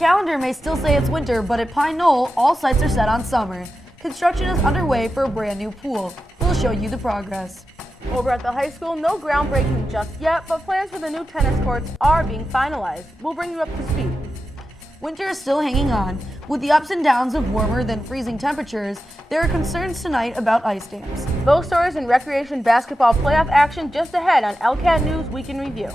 calendar may still say it's winter, but at Pine Knoll, all sights are set on summer. Construction is underway for a brand new pool. We'll show you the progress. Over at the high school, no groundbreaking just yet, but plans for the new tennis courts are being finalized. We'll bring you up to speed. Winter is still hanging on. With the ups and downs of warmer than freezing temperatures, there are concerns tonight about ice dams. Those stories and recreation basketball playoff action just ahead on ELCAT News Week in Review.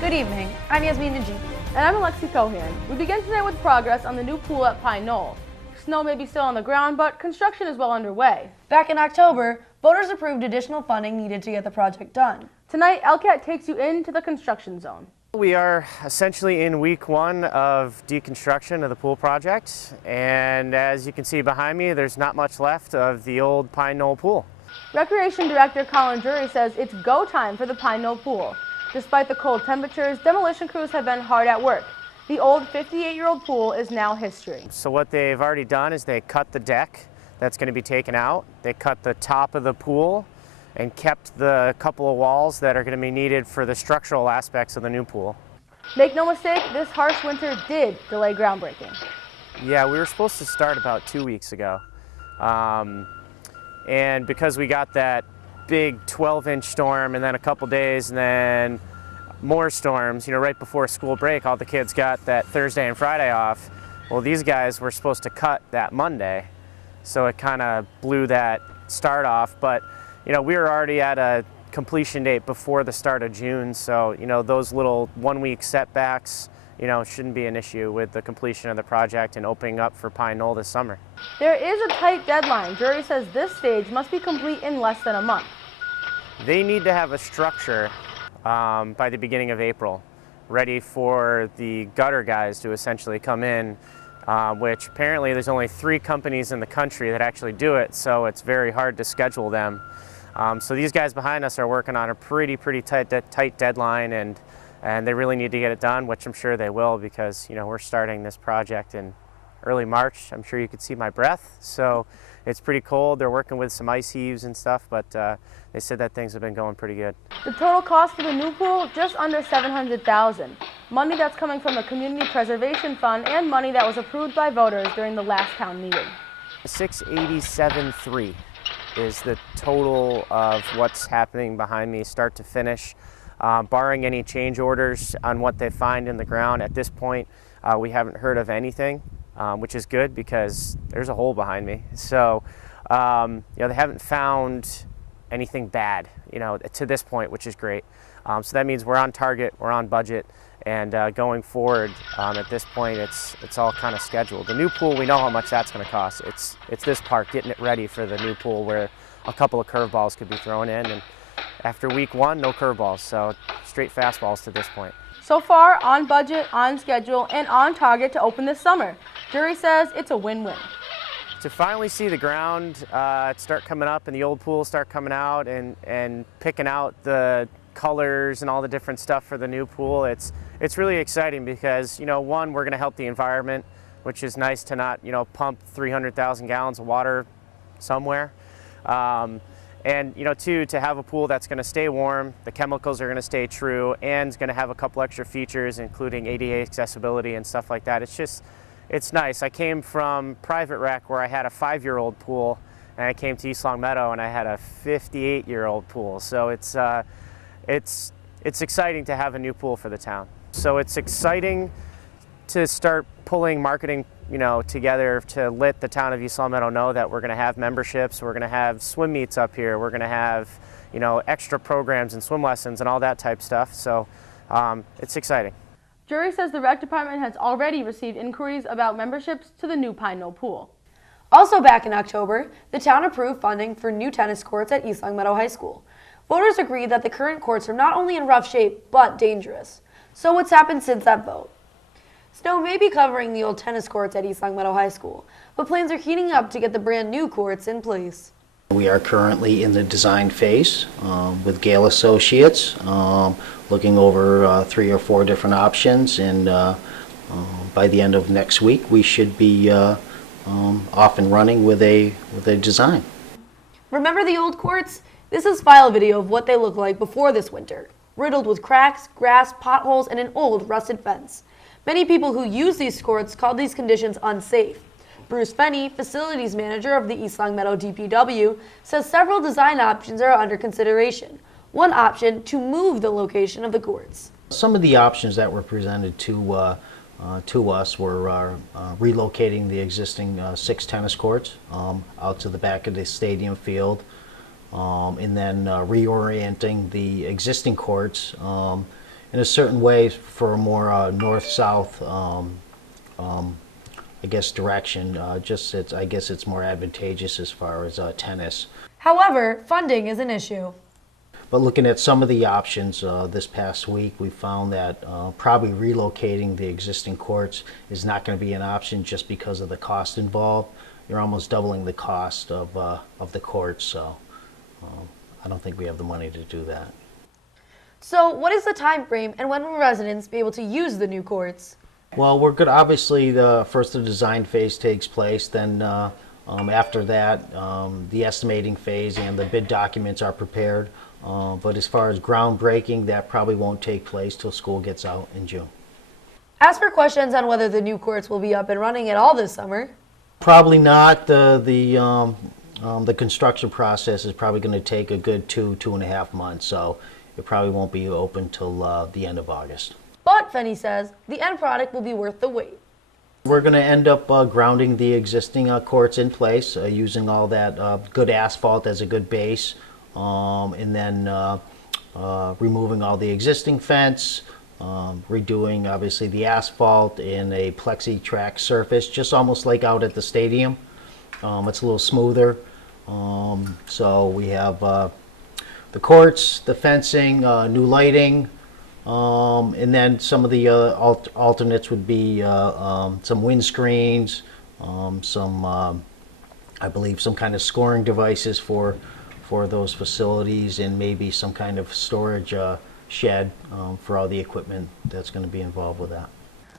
Good evening. I'm Yasmin Najib. And I'm Alexi Cohan. We begin today with progress on the new pool at Pine Knoll. Snow may be still on the ground, but construction is well underway. Back in October, voters approved additional funding needed to get the project done. Tonight, ELCAT takes you into the construction zone. We are essentially in week one of deconstruction of the pool project, and as you can see behind me, there's not much left of the old Pine Knoll pool. Recreation Director Colin Drury says it's go time for the Pine Knoll pool. Despite the cold temperatures, demolition crews have been hard at work. The old 58-year-old pool is now history. So what they've already done is they cut the deck that's going to be taken out. They cut the top of the pool and kept the couple of walls that are going to be needed for the structural aspects of the new pool. Make no mistake, this harsh winter did delay groundbreaking. Yeah, we were supposed to start about 2 weeks ago. And because we got that big 12-inch storm and then a couple days and then more storms, right before school break, all the kids got that Thursday and Friday off. Well, these guys were supposed to cut that Monday, so it kind of blew that start off. But, we were already at a completion date before the start of June, so, those little 1 week setbacks, shouldn't be an issue with the completion of the project and opening up for Pine Knoll this summer. There is a tight deadline. Drury says this stage must be complete in less than a month. They need to have a structure by the beginning of April, ready for the gutter guys to essentially come in, which apparently there's only 3 companies in the country that actually do it, so it's very hard to schedule them. So these guys behind us are working on a pretty tight deadline, and they really need to get it done, which I'm sure they will, because we're starting this project in early March. I'm sure you could see my breath, so it's pretty cold. They're working with some ice heaves and stuff, but they said that things have been going pretty good. The total cost for the new pool, just under $700,000. Money that's coming from the Community Preservation Fund and money that was approved by voters during the last town meeting. $687,300 is the total of what's happening behind me, start to finish. Barring any change orders on what they find in the ground at this point, we haven't heard of anything. Which is good because there's a hole behind me. So, they haven't found anything bad, to this point, which is great. So that means we're on target, we're on budget, and going forward, at this point, it's all kind of scheduled. The new pool, we know how much that's going to cost. It's this part, getting it ready for the new pool where a couple of curveballs could be thrown in, and after week one, no curveballs, so straight fastballs to this point. So far, on budget, on schedule, and on target to open this summer. Drury says it's a win-win. To finally see the ground start coming up and the old pool start coming out and picking out the colors and all the different stuff for the new pool, it's really exciting because, one, we're going to help the environment, which is nice to not, pump 300,000 gallons of water somewhere. And, two, to have a pool that's going to stay warm, the chemicals are going to stay true, and it's going to have a couple extra features, including ADA accessibility and stuff like that. It's nice. I came from private rec where I had a 5-year-old pool, and I came to East Long Meadow and I had a 58-year-old pool. So it's exciting to have a new pool for the town. So it's exciting to start pulling marketing, together to let the town of East Long Meadow know that we're going to have memberships, we're going to have swim meets up here, we're going to have, extra programs and swim lessons and all that type stuff. So it's exciting. Drury says the rec department has already received inquiries about memberships to the new Pine Knoll pool. Also back in October, the town approved funding for new tennis courts at East Long Meadow High School. Voters agreed that the current courts are not only in rough shape, but dangerous. So what's happened since that vote? Snow may be covering the old tennis courts at East Long Meadow High School, but plans are heating up to get the brand new courts in place. We are currently in the design phase with Gale Associates, looking over 3 or 4 different options, and by the end of next week we should be off and running with a design. Remember the old courts? This is file video of what they look like before this winter, riddled with cracks, grass, potholes, and an old rusted fence. Many people who use these courts called these conditions unsafe. Bruce Fenney, facilities manager of the East Longmeadow DPW, says several design options are under consideration. One option, to move the location of the courts. Some of the options that were presented to us were relocating the existing 6 tennis courts out to the back of the stadium field, and then reorienting the existing courts in a certain way for a more north-south I guess direction. I guess it's more advantageous as far as tennis. However, funding is an issue. But looking at some of the options this past week, we found that probably relocating the existing courts is not going to be an option just because of the cost involved. You're almost doubling the cost of the courts, so I don't think we have the money to do that. So what is the time frame, and when will residents be able to use the new courts? Well, we're good. Obviously, first the design phase takes place. Then after that, the estimating phase and the bid documents are prepared. But as far as groundbreaking, that probably won't take place till school gets out in June. As for questions on whether the new courts will be up and running at all this summer, probably not. The construction process is probably going to take a good 2.5 months. So it probably won't be open till the end of August. But, Fenney says, the end product will be worth the wait. We're going to end up grounding the existing courts in place, using all that good asphalt as a good base, and then removing all the existing fence, redoing obviously the asphalt in a plexi-track surface, just almost like out at the stadium. It's a little smoother. So we have the courts, the fencing, new lighting, and then some of the alternates would be some windscreens, I believe some kind of scoring devices for those facilities, and maybe some kind of storage shed for all the equipment that's going to be involved with that.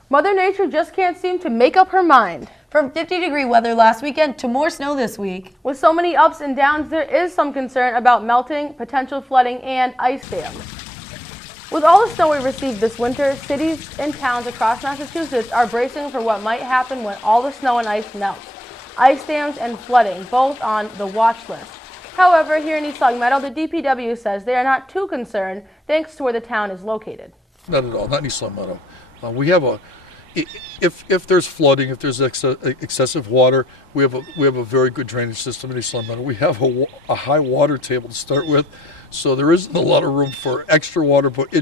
Mother Nature just can't seem to make up her mind. From 50-degree weather last weekend to more snow this week. With so many ups and downs, there is some concern about melting, potential flooding, and ice dams. With all the snow we received this winter, cities and towns across Massachusetts are bracing for what might happen when all the snow and ice melts. Ice dams and flooding, both on the watch list. However, here in East Longmeadow, the DPW says they are not too concerned thanks to where the town is located. Not at all, not in East Longmeadow. We have if there's flooding, if there's excessive water, we have a very good drainage system in East Longmeadow. We have a high water table to start with, so there isn't a lot of room for extra water, but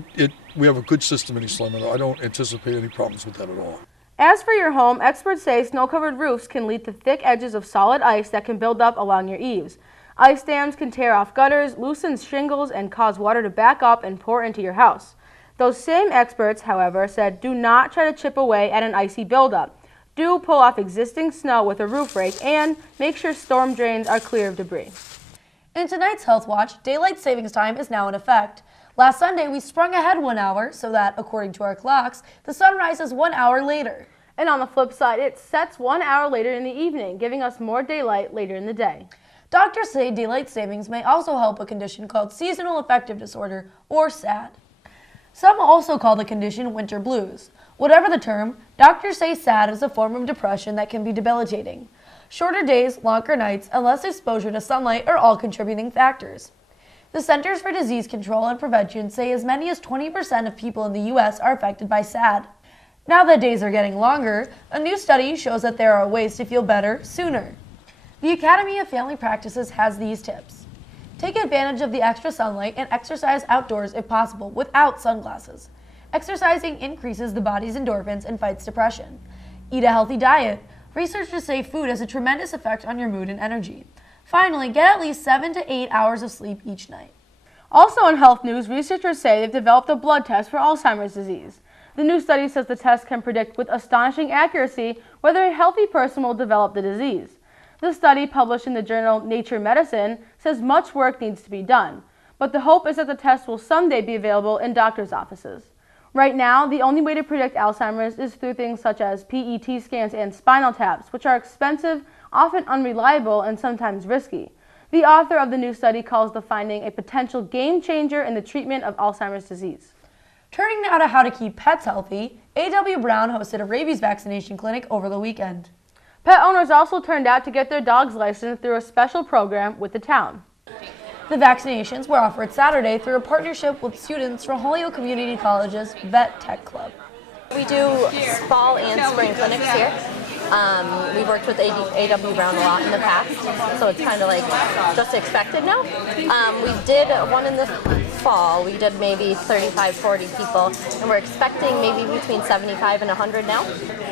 we have a good system in East Longmeadow. I don't anticipate any problems with that at all. As for your home, experts say snow-covered roofs can lead to thick edges of solid ice that can build up along your eaves. Ice dams can tear off gutters, loosen shingles, and cause water to back up and pour into your house. Those same experts, however, said do not try to chip away at an icy buildup. Do pull off existing snow with a roof rake and make sure storm drains are clear of debris. In tonight's Health Watch, daylight savings time is now in effect. Last Sunday, we sprung ahead 1 hour so that, according to our clocks, the sun rises 1 hour later. And on the flip side, it sets 1 hour later in the evening, giving us more daylight later in the day. Doctors say daylight savings may also help a condition called seasonal affective disorder, or SAD. Some also call the condition winter blues. Whatever the term, doctors say SAD is a form of depression that can be debilitating. Shorter days, longer nights, and less exposure to sunlight are all contributing factors. The Centers for Disease Control and Prevention say as many as 20% of people in the U.S. are affected by SAD. Now that days are getting longer, a new study shows that there are ways to feel better sooner. The Academy of Family Practices has these tips. Take advantage of the extra sunlight and exercise outdoors if possible without sunglasses. Exercising increases the body's endorphins and fights depression. Eat a healthy diet. Researchers say food has a tremendous effect on your mood and energy. Finally, get at least 7 to 8 hours of sleep each night. Also in health news, researchers say they've developed a blood test for Alzheimer's disease. The new study says the test can predict with astonishing accuracy whether a healthy person will develop the disease. The study, published in the journal Nature Medicine, says much work needs to be done, but the hope is that the test will someday be available in doctors' offices. Right now, the only way to predict Alzheimer's is through things such as PET scans and spinal taps, which are expensive, often unreliable, and sometimes risky. The author of the new study calls the finding a potential game changer in the treatment of Alzheimer's disease. Turning now to how to keep pets healthy, A.W. Brown hosted a rabies vaccination clinic over the weekend. Pet owners also turned out to get their dogs licensed through a special program with the town. The vaccinations were offered Saturday through a partnership with students from Holyoke Community College's Vet Tech Club. We do fall and spring clinics here. We worked with A.W. Brown a lot in the past, so it's kind of like just expected now. We did one in the fall. We did maybe 35, 40 people, and we're expecting maybe between 75 and 100 now.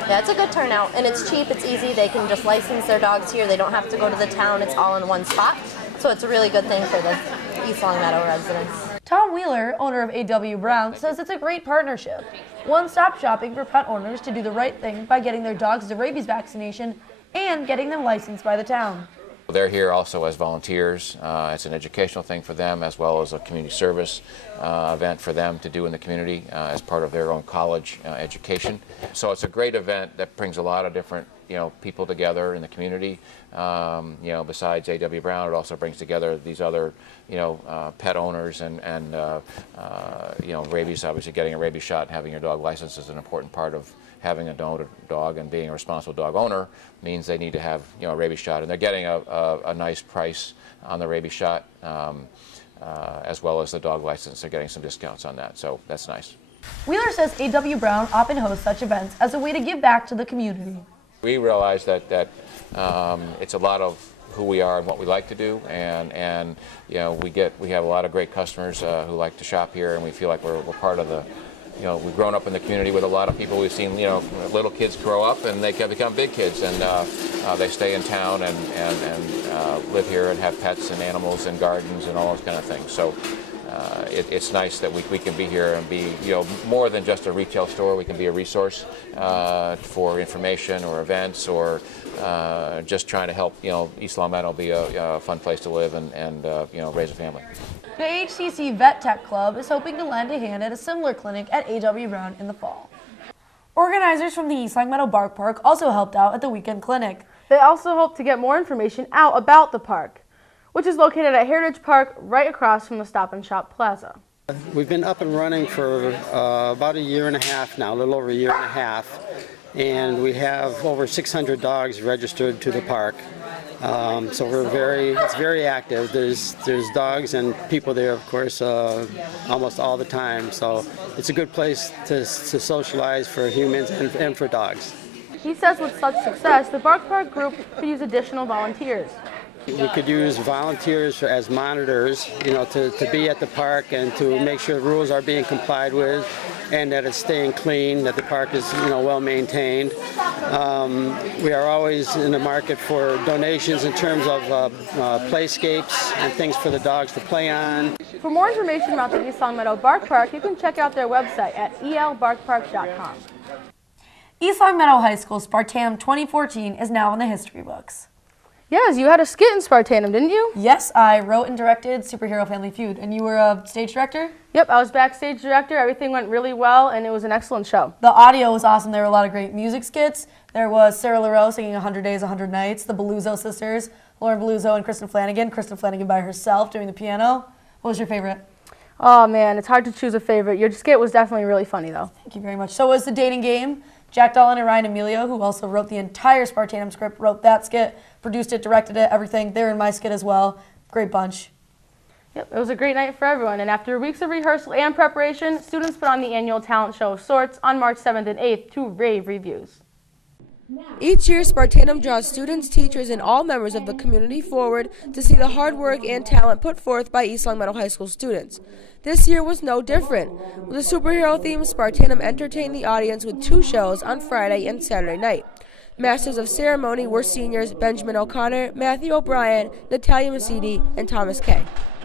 Yeah, it's a good turnout, and it's cheap, it's easy. They can just license their dogs here. They don't have to go to the town. It's all in one spot, so it's a really good thing for the East Longmeadow residents. Tom Wheeler, owner of A.W. Brown, says it's a great partnership. One-stop shopping for pet owners to do the right thing by getting their dogs the rabies vaccination and getting them licensed by the town. They're here also as volunteers. It's an educational thing for them as well as a community service event for them to do in the community as part of their own college education. So it's a great event that brings a lot of different people together in the community. Besides A.W. Brown, it also brings together these other pet owners and rabies. Obviously, getting a rabies shot and having your dog licensed is an important part of having a dog, and being a responsible dog owner means they need to have a rabies shot, and they're getting a nice price on the rabies shot as well as the dog license. They're getting some discounts on that, so that's nice. Wheeler says A.W. Brown often hosts such events as a way to give back to the community. We realize that it's a lot of who we are and what we like to do, and we have a lot of great customers who like to shop here, and we feel like we're part of the. We've grown up in the community with a lot of people. We've seen, little kids grow up and they can become big kids, and they stay in town and live here and have pets and animals and gardens and all those kind of things. So it's nice that we can be here and be, more than just a retail store. We can be a resource for information or events or just trying to help, East Longmeadow be a fun place to live and raise a family. The HCC Vet Tech Club is hoping to lend a hand at a similar clinic at A.W. Brown in the fall. Organizers from the East Longmeadow Bark Park also helped out at the weekend clinic. They also hope to get more information out about the park, which is located at Heritage Park right across from the Stop and Shop Plaza. We've been up and running for about a year and a half now, a little over a year and a half, and we have over 600 dogs registered to the park. So it's very active. There's dogs and people there, of course, almost all the time. So it's a good place to socialize for humans and for dogs. He says with such success, the Bark Park group could use additional volunteers. We could use volunteers as monitors, to be at the park and to make sure rules are being complied with and that it's staying clean, that the park is, well maintained. We are always in the market for donations in terms of playscapes and things for the dogs to play on. For more information about the East Longmeadow Bark Park, you can check out their website at elbarkpark.com. East Longmeadow High School Spartanum 2014 is now in the history books. Yes, you had a skit in Spartanum, didn't you? Yes, I wrote and directed Superhero Family Feud, and you were a stage director? Yep, I was backstage director. Everything went really well, and it was an excellent show. The audio was awesome. There were a lot of great music skits. There was Sarah LaRoe singing 100 Days, 100 Nights, the Beluzzo sisters, Lauren Beluzzo and Kristen Flanagan by herself doing the piano. What was your favorite? Oh, man, it's hard to choose a favorite. Your skit was definitely really funny, though. Thank you very much. So was the dating game. Jack Dolan and Ryan Emilio, who also wrote the entire Spartanum script, wrote that skit, produced it, directed it, everything. They're in my skit as well. Great bunch. Yep, it was a great night for everyone, and after weeks of rehearsal and preparation, students put on the annual talent show of sorts on March 7th and 8th to rave reviews. Each year, Spartanum draws students, teachers, and all members of the community forward to see the hard work and talent put forth by East Longmeadow High School students. This year was no different. With a superhero theme, Spartanum entertained the audience with 2 shows on Friday and Saturday night. Masters of Ceremony were seniors Benjamin O'Connor, Matthew O'Brien, Natalia Masidi, and Thomas Kay.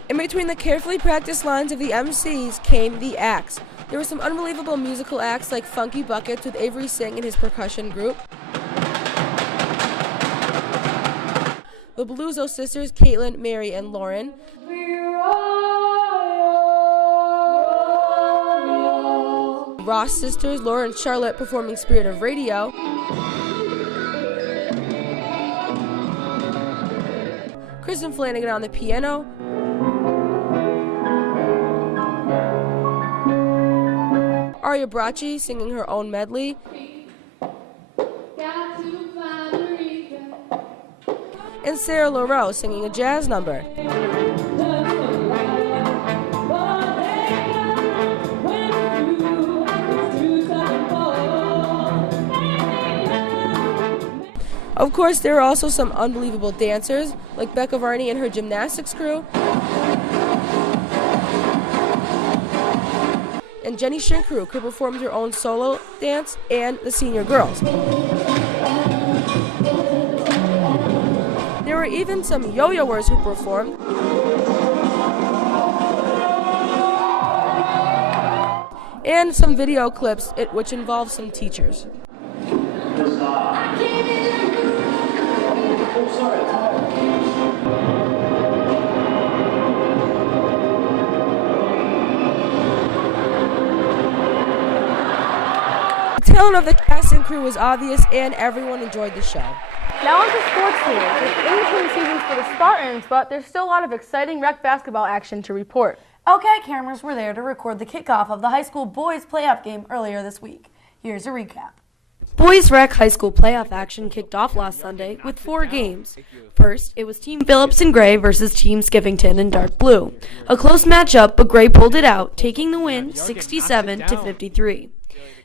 In between the carefully practiced lines of the MCs came the acts. There were some unbelievable musical acts like Funky Buckets with Avery Singh and his percussion group, the Beluso sisters, Caitlin, Mary, and Lauren. Ross sisters, Laura and Charlotte, performing Spirit of Radio. Kristen Flanagan on the piano. Aria Bracci singing her own medley. And Sarah Lareau singing a jazz number. Of course, there are also some unbelievable dancers, like Becca Varney and her gymnastics crew, and Jenny Shinkrook, who performed her own solo dance, and the senior girls. There were even some yo-yoers who performed, and some video clips which involve some teachers. The talent of the cast and crew was obvious, and everyone enjoyed the show. Now on to sports teams. It's in-between seasons for the Spartans, but there's still a lot of exciting rec basketball action to report. ELCAT cameras were there to record the kickoff of the high school boys playoff game earlier this week. Here's a recap. Boys Rec High School playoff action kicked off last Sunday with 4 games. First, it was Team Phillips in gray versus Team Skivington in dark blue. A close matchup, but Gray pulled it out, taking the win 67-53.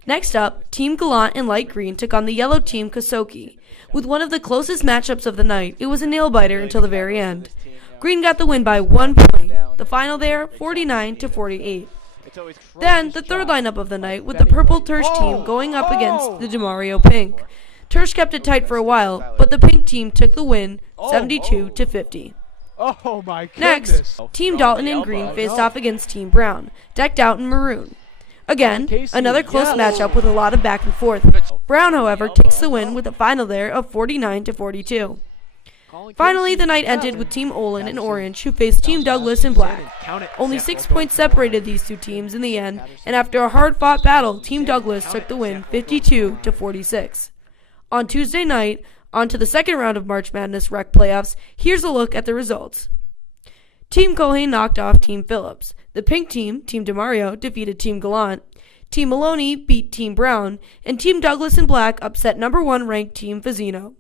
Next up, Team Gallant in light green took on the yellow Team Kosoki. With one of the closest matchups of the night, it was a nail-biter until the very end. Green got the win by 1 point. The final there, 49-48. Then, the third lineup of the night with the purple Tersh team going up against the DeMario Pink. Tersh kept it tight for a while, but the Pink team took the win 72-50. Oh my goodness. Next, Team Dalton in green faced off against Team Brown, decked out in maroon. Again, another close matchup with a lot of back and forth. Brown, however, takes the win with a final there of 49-42. Finally, the night ended with Team Olin in orange, who faced Team Douglas in black. Only 6 points separated these two teams in the end, and after a hard-fought battle, Team Douglas took the win 52-46. On Tuesday night, on to the second round of March Madness Rec playoffs, here's a look at the results. Team Culhane knocked off Team Phillips. The Pink team, Team DeMario, defeated Team Gallant. Team Maloney beat Team Brown, and Team Douglas in black upset number 1 ranked Team Fazzino.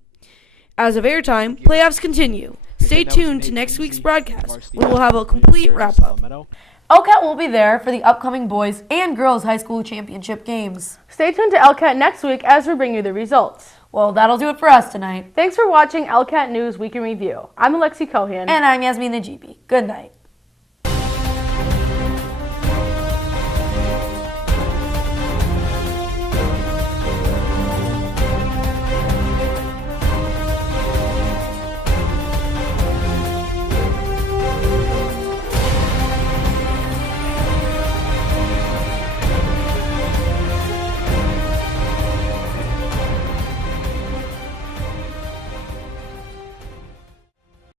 As of airtime, playoffs continue. Stay tuned to next week's broadcast, when we'll have a complete wrap-up. ELCAT will be there for the upcoming boys and girls high school championship games. Stay tuned to ELCAT next week as we bring you the results. Well, that'll do it for us tonight. Thanks for watching ELCAT News Week in Review. I'm Alexi Cohan. And I'm Yasmin Najibi. Good night.